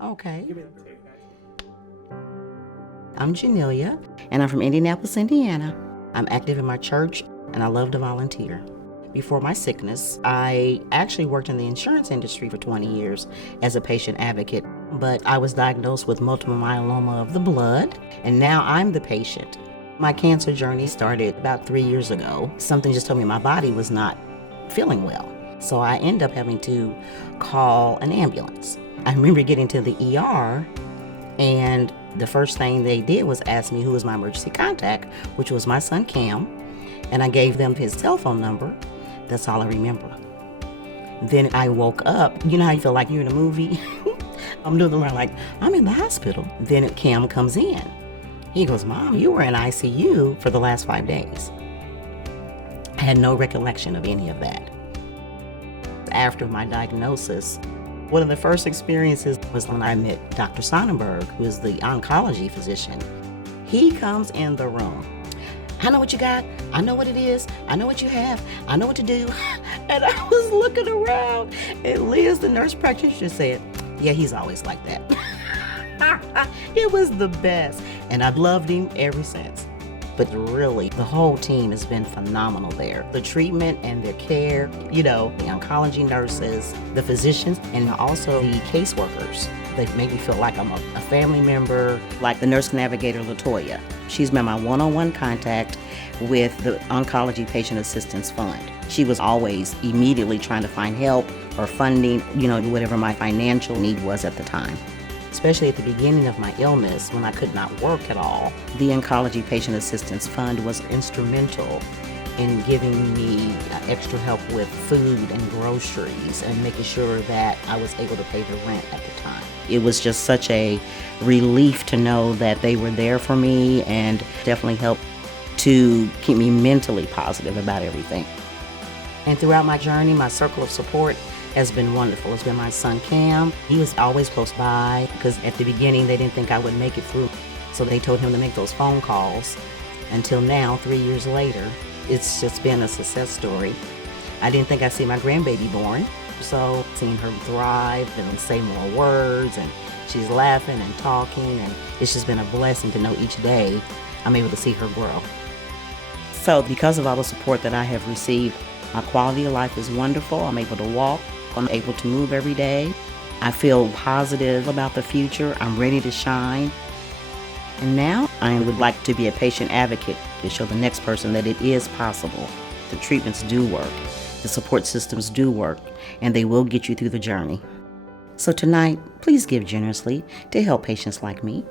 Okay. I'm Janillia, and I'm from Indianapolis, Indiana. I'm active in my church, and I love to volunteer. Before my sickness, I actually worked in the insurance industry for 20 years as a patient advocate, but I was diagnosed with multiple myeloma of the blood, and now I'm the patient. My cancer journey started about 3 years ago. Something just told me my body was not feeling well, so I ended up having to call an ambulance. I remember getting to the ER, and the first thing they did was ask me who was my emergency contact, which was my son Cam, and I gave them his cell phone number. That's all I remember. Then I woke up. You know how you feel like you're in a movie? I'm doing around like, I'm in the hospital. Then Cam comes in. He goes, Mom, you were in ICU for the last 5 days. I had no recollection of any of that. After my diagnosis, one of the first experiences was when I met Dr. Sonnenberg, who is the oncology physician. He comes in the room. I know what you got. I know what it is. I know what you have. I know what to do. And I was looking around, and Liz, the nurse practitioner, said, yeah, he's always like that. It was the best. And I've loved him ever since. But really, the whole team has been phenomenal there. The treatment and their care, the oncology nurses, the physicians, and also the caseworkers. They make me feel like I'm a family member, like the nurse navigator, LaToya. She's been my one-on-one contact with the Oncology Patient Assistance Fund. She was always immediately trying to find help or funding, whatever my financial need was at the time. Especially at the beginning of my illness, when I could not work at all, the Oncology Patient Assistance Fund was instrumental in giving me extra help with food and groceries and making sure that I was able to pay the rent at the time. It was just such a relief to know that they were there for me, and definitely helped to keep me mentally positive about everything. And throughout my journey, my circle of support has been wonderful. It's been my son Cam. He was always close by, because at the beginning they didn't think I would make it through. So they told him to make those phone calls. Until now, 3 years later, it's just been a success story. I didn't think I'd see my grandbaby born. So seeing her thrive and say more words, and she's laughing and talking, and it's just been a blessing to know each day I'm able to see her grow. So because of all the support that I have received, my quality of life is wonderful. I'm able to walk. I'm able to move every day. I feel positive about the future. I'm ready to shine. And now I would like to be a patient advocate to show the next person that it is possible. The treatments do work. The support systems do work, and they will get you through the journey. So tonight, please give generously to help patients like me.